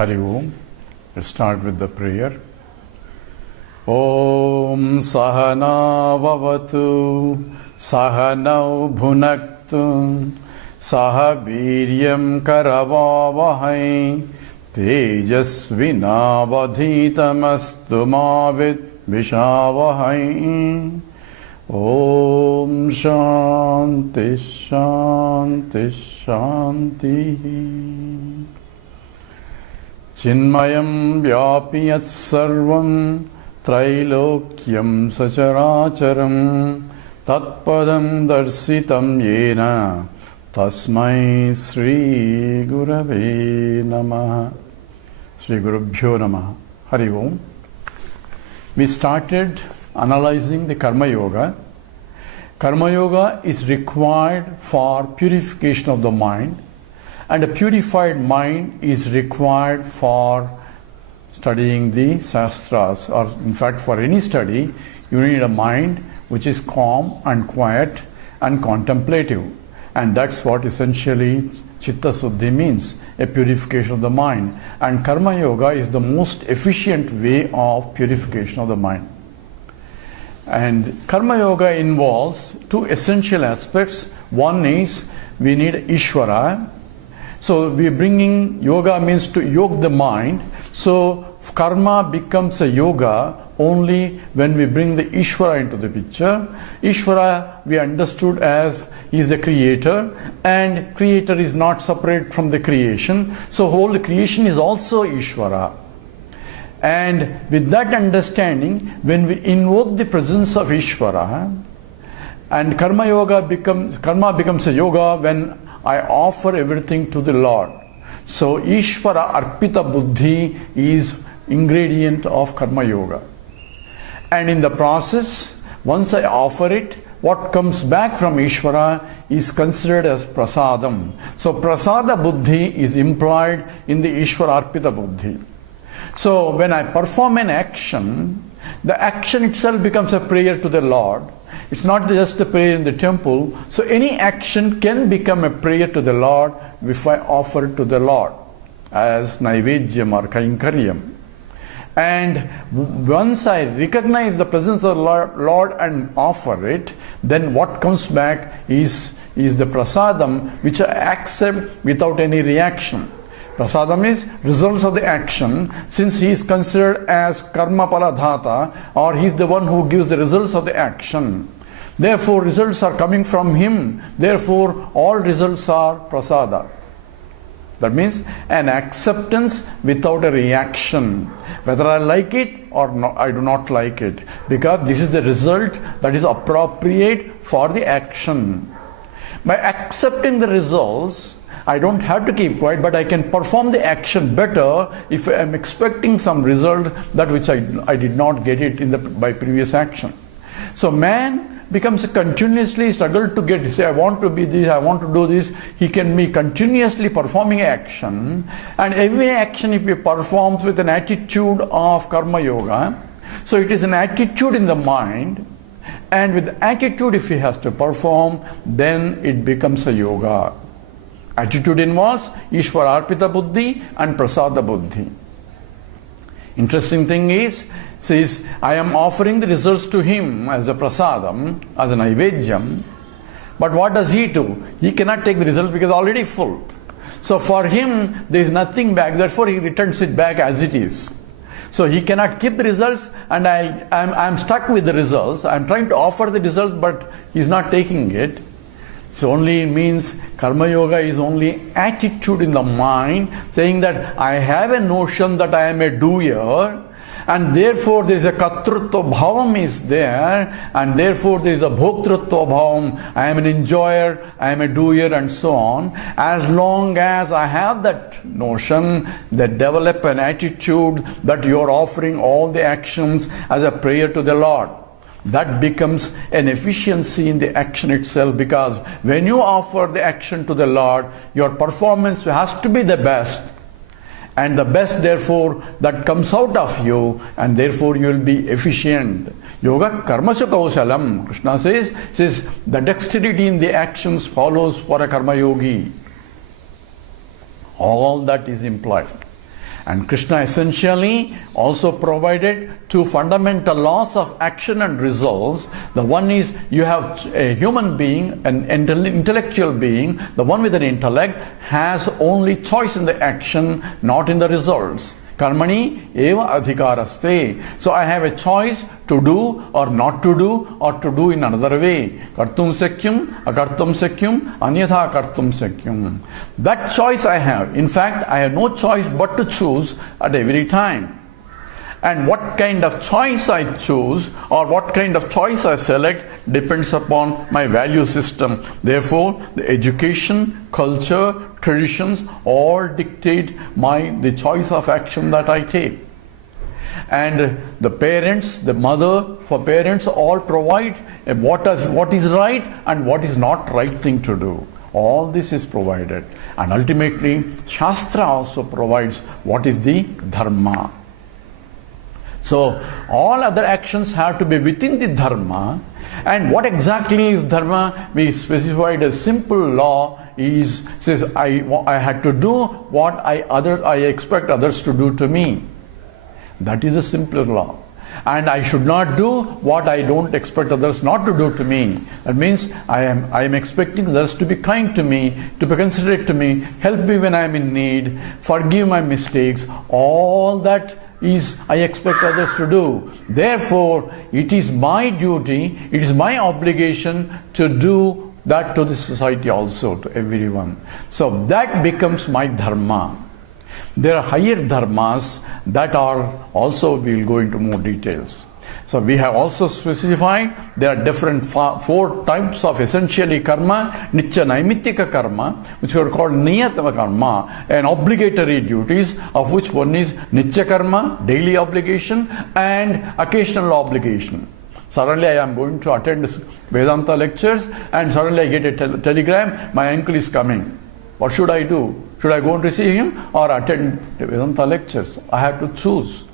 Hari Om. Let's start with the prayer. Om Sahana Vavatu Sahanau Bhunaktu Sahaviryam Karavavahai Tejasvinavadhitamastu Mavit Vishavahai. Om Shanti Shanti Shanti. Chinmayam Vyapiyat Sarvam Trailokyam Sacharacharam Tatpadam Darsitam Yena Tasmai Sri Gurave Namaha. Sri Gurubhyo Namaha. Hari Om. We started analyzing the Karma Yoga. Karma Yoga is required for purification of the mind, and a purified mind is required for studying the Shastras, or in fact for any study you need a mind which is calm and quiet and contemplative, and that's what essentially Chitta Suddhi means, a purification of the mind, and Karma Yoga is the most efficient way of purification of the mind. And Karma Yoga involves two essential aspects. One is we need Ishvara. So we are bringing, yoga means to yoke the mind. So karma becomes a yoga only when we bring the Ishvara into the picture. Ishvara we understood as is the creator, and creator is not separate from the creation. So whole creation is also Ishvara. And with that understanding, when we invoke the presence of Ishvara, and karma becomes a yoga when I offer everything to the Lord. So Ishvara Arpita Buddhi is ingredient of Karma Yoga. And in the process, once I offer it, what comes back from Ishvara is considered as prasadam. So prasada buddhi is implied in the Ishvara Arpita Buddhi. So when I perform an action, the action itself becomes a prayer to the Lord. It's not just a prayer in the temple. So any action can become a prayer to the Lord if I offer it to the Lord as Naivedyam or Kainkaryam. And once I recognize the presence of the Lord and offer it, then what comes back is the prasadam, which I accept without any reaction. Prasadam is results of the action, since he is considered as karma paladhata, or he is the one who gives the results of the action. Therefore, results are coming from him. Therefore, all results are prasada. That means an acceptance without a reaction. Whether I like it or not, I do not like it, because this is the result that is appropriate for the action. By accepting the results, I don't have to keep quiet, but I can perform the action better if I am expecting some result that which I did not get it by previous action. So man becomes continuously struggle to get, say, I want to be this, I want to do this. He can be continuously performing action, and every action if he performs with an attitude of Karma Yoga, so it is an attitude in the mind, and with attitude if he has to perform, then it becomes a yoga. Attitude involves Ishvara Arpita Buddhi and Prasada Buddhi. Interesting thing is, says, I am offering the results to him as a prasadam, as an Naivedyam, but what does he do? He cannot take the results because already full. So for him, there is nothing back, therefore he returns it back as it is. So he cannot keep the results, and I'm stuck with the results. I'm trying to offer the results, but he's not taking it. So only means Karma Yoga is only attitude in the mind, saying that I have a notion that I am a doer, and therefore there is a Katrutva Bhavam is there, and therefore there is a Bhoktrutva Bhavam, I am an enjoyer, I am a doer, and so on. As long as I have that notion, that develop an attitude that you are offering all the actions as a prayer to the Lord, that becomes an efficiency in the action itself, because when you offer the action to the Lord, your performance has to be the best, and the best therefore that comes out of you, and therefore you will be efficient. Yoga karmasu kausalam, Krishna says the dexterity in the actions follows for a karma yogi. All that is implied. And Krishna essentially also provided two fundamental laws of action and results. The one is you have a human being, an intellectual being. The one with an intellect has only choice in the action, not in the results. Karmani eva adhikaraste. So I have a choice to do or not to do, or to do in another way. Kartum sakyam, akartum sakyam, anyatha kartum sakyam. That choice I have. In fact, I have no choice but to choose at every time. And what kind of choice I choose or what kind of choice I select depends upon my value system. Therefore, the education, culture, traditions all dictate the choice of action that I take. And the parents, the mother for parents all provide what is right and what is not right thing to do. All this is provided. And ultimately, Shastra also provides what is the dharma. So all other actions have to be within the dharma. And what exactly is dharma? We specified a simple law says I had to do what I expect others to do to me. That is a simple law. And I should not do what I don't expect others not to do to me. That means I am expecting others to be kind to me, to be considerate to me, help me when I am in need, forgive my mistakes. All that is I expect others to do. Therefore, it is my duty, it is my obligation to do that to the society also, to everyone. So that becomes my dharma. There are higher dharmas that are also, we will go into more details. So we have also specified there are different four types of essentially karma. Nitya naimittika karma, which are called niyatama karma, and obligatory duties, of which one is nitya karma, daily obligation, and occasional obligation. Suddenly I am going to attend Vedanta lectures and suddenly I get a telegram, my uncle is coming. What should I do? Should I go and receive him or attend the Vedanta lectures? I have to choose.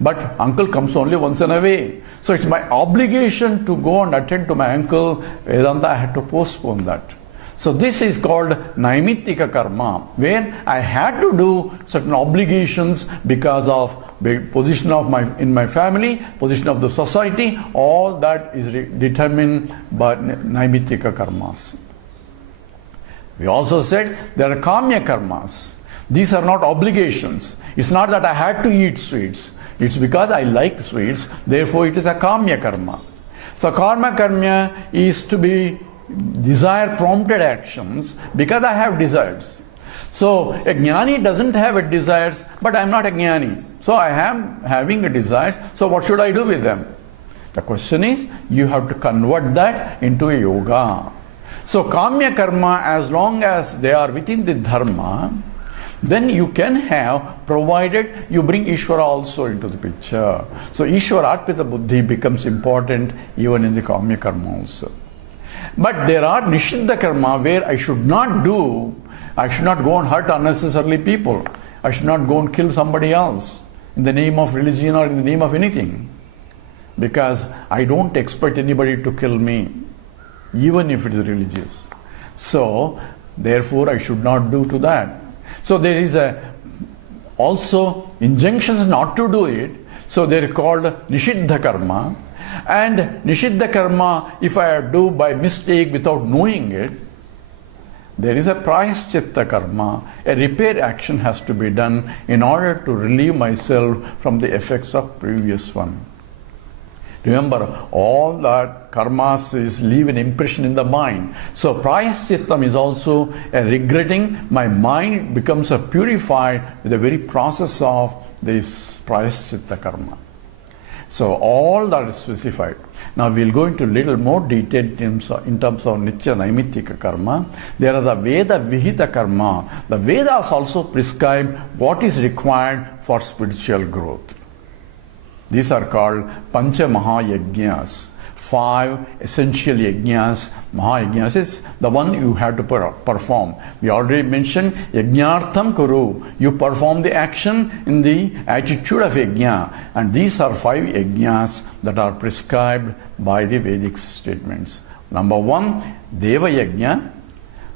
But uncle comes only once in a way. So it's my obligation to go and attend to my uncle Vedanta. I had to postpone that. So this is called naimittika karma, where I had to do certain obligations because of position of in my family, position of the society. All that is determined by naimittika karmas. We also said there are kamya karmas. These are not obligations. It's not that I had to eat sweets. It's because I like sweets, therefore it is a kamya karma. So karma karma is to be desire prompted actions because I have desires. So a jnani doesn't have a desires, but I am not a jnani. So I am having a desires, so what should I do with them? The question is, you have to convert that into a yoga. So kamya karma, as long as they are within the dharma, then you can have, provided you bring Ishvara also into the picture. So Ishvara Arpita Buddhi becomes important even in the Kamya Karma also. But there are Nishiddha Karma where I should not go and hurt unnecessarily people. I should not go and kill somebody else in the name of religion or in the name of anything. Because I don't expect anybody to kill me, even if it is religious. So, therefore I should not do to that. So there is also injunctions not to do it. So they are called Nishiddha Karma. And Nishiddha Karma, if I do by mistake without knowing it, there is a Prayaschitta Karma. A repair action has to be done in order to relieve myself from the effects of previous one. Remember, all that karmas leave an impression in the mind. So Prayaschitam is also a regretting. My mind becomes purified with the very process of this Prayaschitta karma. So all that is specified. Now we will go into little more detail in terms of Nitya Naimittika karma. There are the Veda Vihita karma. The Vedas also prescribe what is required for spiritual growth. These are called Pancha maha yagnas. 5 essential yagnas. Maha yagnas is the one you have to perform. We already mentioned yajnartham kuru. You perform the action in the attitude of yajna. And these are 5 yagnas that are prescribed by the Vedic statements. Number 1, Deva yajna,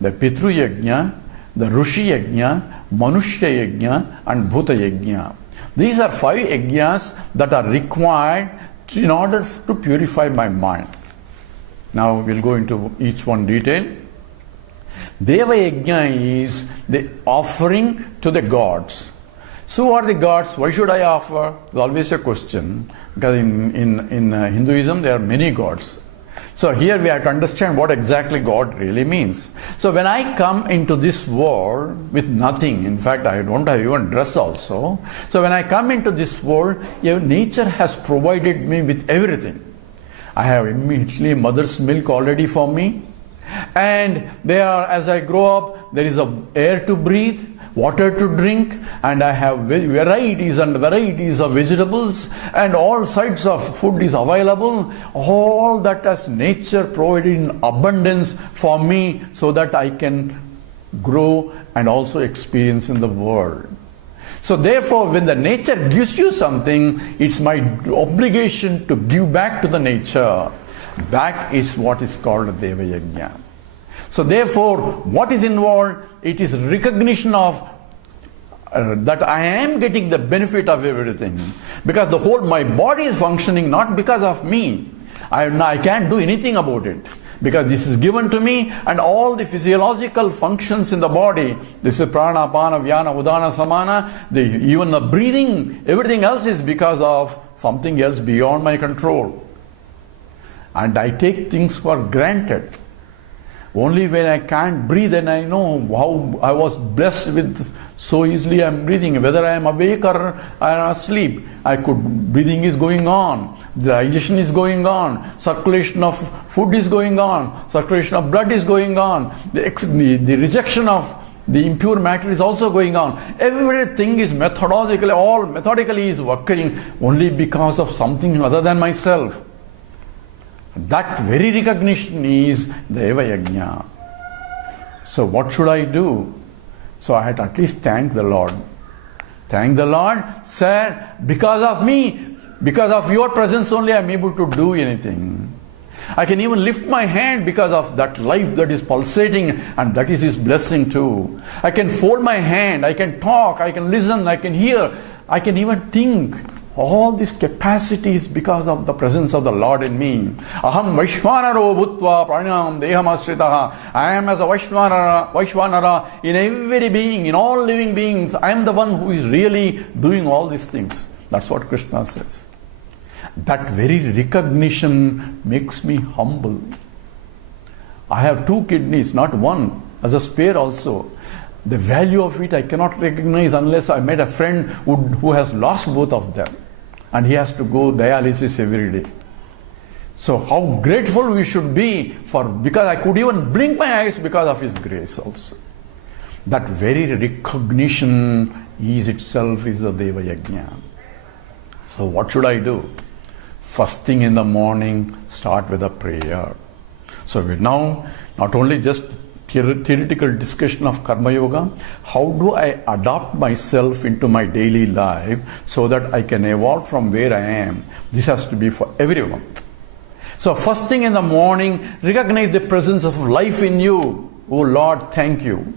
the Pitru yajna, the Rishi Yajna, Manushya Yajna and Bhuta Yajna. These are 5 yajnas that are required in order to purify my mind. Now we'll go into each one detail. Deva Yajna is the offering to the gods. So who are the gods? Why should I offer? There's always a question, because in Hinduism there are many gods. So here we have to understand what exactly God really means. So when I come into this world with nothing, in fact I don't have even dress also. So when I come into this world, nature has provided me with everything. I have immediately mother's milk already for me. And there, as I grow up, there is air to breathe, water to drink, and I have varieties and varieties of vegetables, and all sides of food is available. All that has nature provided in abundance for me, so that I can grow and also experience in the world. So therefore, when the nature gives you something, it's my obligation to give back to the nature. That is what is called a Deva Yajna. So therefore, what is involved? It is recognition of that I am getting the benefit of everything. Because my body is functioning not because of me. I can't do anything about it. Because this is given to me, and all the physiological functions in the body, this is prana, apana, vyana, udana, samana, even the breathing, everything else is because of something else beyond my control. And I take things for granted. Only when I can't breathe and I know how I was blessed with so easily I'm breathing, whether I am awake or I am asleep. Breathing is going on, digestion is going on, circulation of food is going on, circulation of blood is going on, the rejection of the impure matter is also going on. Everything is methodically is occurring only because of something other than myself. That very recognition is Deva Yajna. So what should I do? So I had to at least thank the Lord. Thank the Lord, sir, because of me, because of your presence only I am able to do anything. I can even lift my hand because of that life that is pulsating, and that is His blessing too. I can fold my hand, I can talk, I can listen, I can hear, I can even think. All these capacities because of the presence of the Lord in me. Aham Vaishvanaro Bhutva Pranam Dehamasritaha. I am as a Vaishvanara in every being, in all living beings. I am the one who is really doing all these things. That's what Krishna says. That very recognition makes me humble. I have 2 kidneys, not one, as a spare also. The value of it I cannot recognize unless I met a friend who has lost both of them, and he has to go dialysis every day. So how grateful we should be because I could even blink my eyes because of His grace also. That very recognition itself is the Deva Yajna. So what should I do? First thing in the morning, start with a prayer. So we now not only just theoretical discussion of Karma Yoga, how do I adopt myself into my daily life so that I can evolve from where I am? This has to be for everyone. So first thing in the morning, recognize the presence of life in you. Oh Lord, thank you.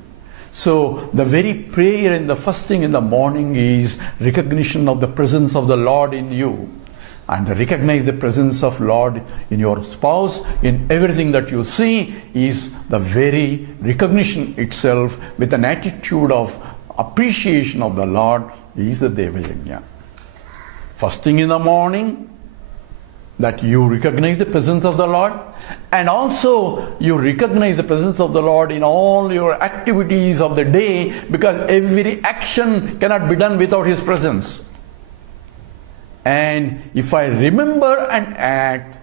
So the very prayer in the first thing in the morning is recognition of the presence of the Lord in you. And recognize the presence of Lord in your spouse, in everything that you see, is the very recognition itself with an attitude of appreciation of the Lord is the Deva Yajna. First thing in the morning, that you recognize the presence of the Lord, and also you recognize the presence of the Lord in all your activities of the day, because every action cannot be done without His presence. And if I remember and act,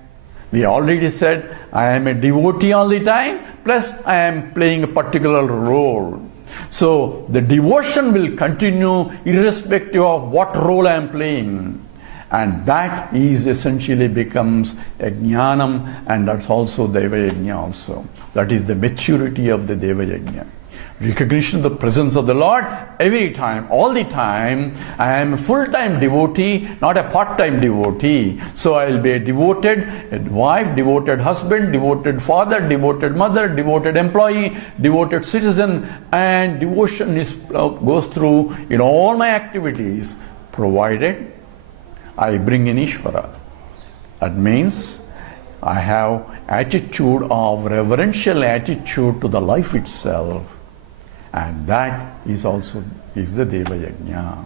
we already said I am a devotee all the time, plus I am playing a particular role. So the devotion will continue irrespective of what role I am playing. And that is essentially becomes a jnanam, and that's also Deva Yajna also. That is the maturity of the Deva Yajna. recognition of the presence of the Lord every time, all the time. I am a full-time devotee, not a part-time devotee. So I will be a devoted wife, devoted husband, devoted father, devoted mother, devoted employee, devoted citizen, and devotion goes through in all my activities, provided I bring in Ishvara. That means I have attitude of reverential attitude to the life itself. And that is also the Deva Yajna.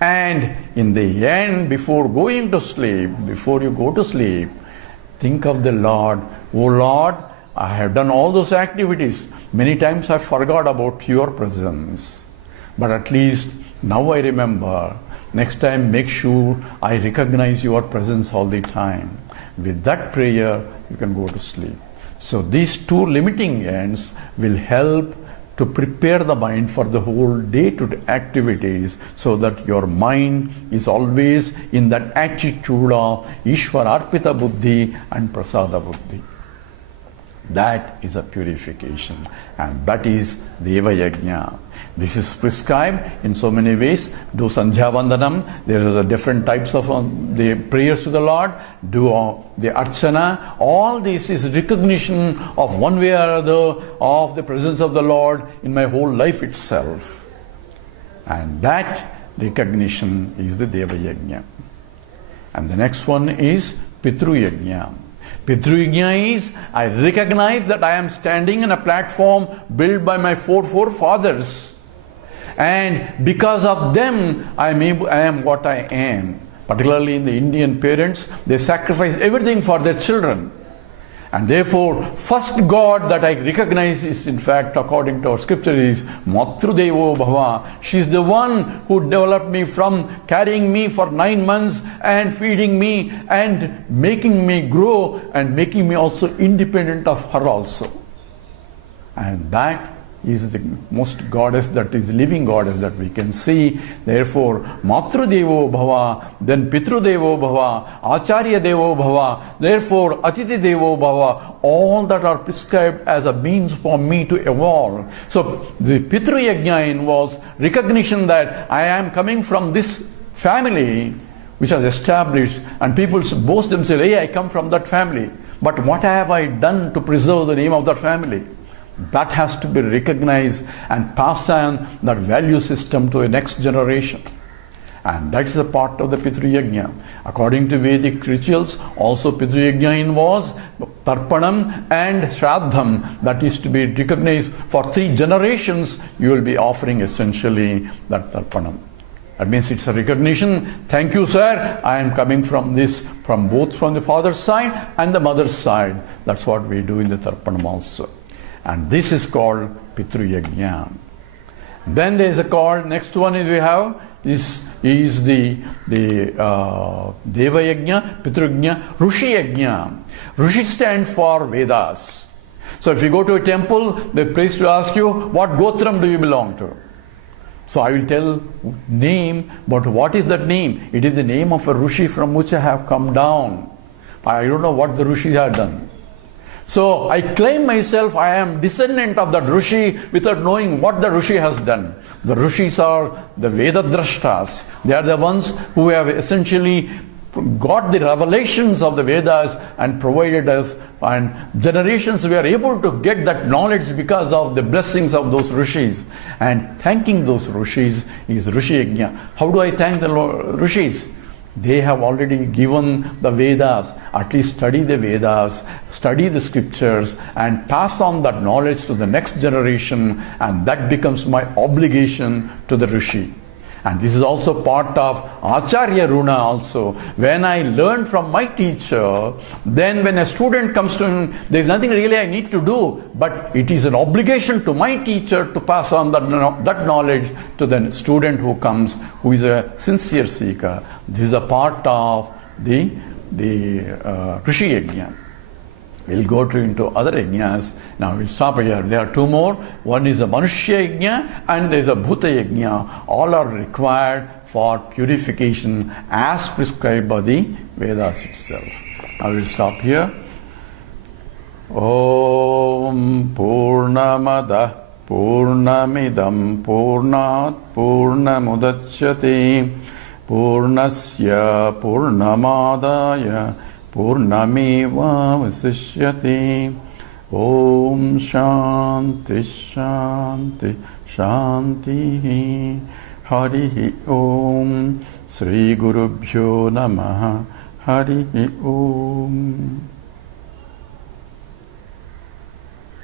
And in the end, before going to sleep, before you go to sleep, think of the Lord. Oh Lord, I have done all those activities. Many times I forgot about your presence. But at least now I remember. Next time, make sure I recognize your presence all the time. With that prayer, you can go to sleep. So these two limiting ends will help to prepare the mind for the whole day-to-day activities, so that your mind is always in that attitude of Ishvara Arpita Buddhi and Prasada Buddhi. That is a purification, and that is Deva Yajna. This is prescribed in so many ways. Do Sandhya Vandanam. There are different types of the prayers to the Lord. Do the Archana. All this is recognition of one way or other of the presence of the Lord in my whole life itself. And that recognition is the Deva Yajna. And the next one is Pitru Yajna. Pitru Yajna is, I recognize that I am standing on a platform built by my four forefathers. And because of them, I am what I am. Particularly in the Indian parents, they sacrifice everything for their children. And therefore, first God that I recognize is, in fact, according to our scripture, is Matru Devo Bhava. She is the one who developed me from carrying me for 9 months and feeding me and making me grow and making me also independent of her also. And that is the most goddess, that is living goddess that we can see. Therefore, Matru Devo Bhava, then Pitru Devo Bhava, Acharya Devo Bhava, therefore Atiti Devo Bhava, all that are prescribed as a means for me to evolve. So the Pitru Yajna involves recognition that I am coming from this family which has established, and people boast themselves, hey, I come from that family. But what have I done to preserve the name of that family? That has to be recognized and pass on that value system to a next generation. And that's a part of the Pitru Yajna. According to Vedic rituals, also Pitru Yajna involves Tarpanam and Shraddham. That is to be recognized for 3 generations. You will be offering essentially that Tarpanam. That means it's a recognition. Thank you, sir. I am coming from this, from both from the father's side and the mother's side. That's what we do in the Tarpanam also. And this is called Pitru Yajna. Then there is a called, next one is we have is the Deva Yajna, Pitru Yajna, Rishi Yajna. Rishi stands for Vedas. So if you go to a temple, the priest will ask you, what Gotram do you belong to? So I will tell name, but what is that name? It is the name of a Rishi from which I have come down. I don't know what the Rishis have done. So I claim myself, I am descendant of that Rishi without knowing what the Rishi has done. The Rishis are the Veda Drashtas. They are the ones who have essentially got the revelations of the Vedas and provided us, and generations we are able to get that knowledge because of the blessings of those Rishis. And thanking those Rishis is Rishi Yajna. How do I thank the Rishis? They have already given the Vedas. At least study the Vedas, study the scriptures, and pass on that knowledge to the next generation, and that becomes my obligation to the Rishi. And this is also part of Acharya Runa also. When I learn from my teacher, then when a student comes to him, there is nothing really I need to do, but it is an obligation to my teacher to pass on that knowledge to the student who comes, who is a sincere seeker. This is a part of the Rishi Yajna. We'll go into other yajnas. Now we'll stop here. There are 2 more. One is a Manushya Yajna and there is a Bhuta Yajna. All are required for purification as prescribed by the Vedas itself. I will stop here. Om Purnamada Purnamidam Purnat Purnamudachyate Purnasya Purnamadaya Purnameva Vasishyate. Om Shanti Shanti Shanti. Harihi Om. Sri Gurubhyo Namaha. Harihi Om.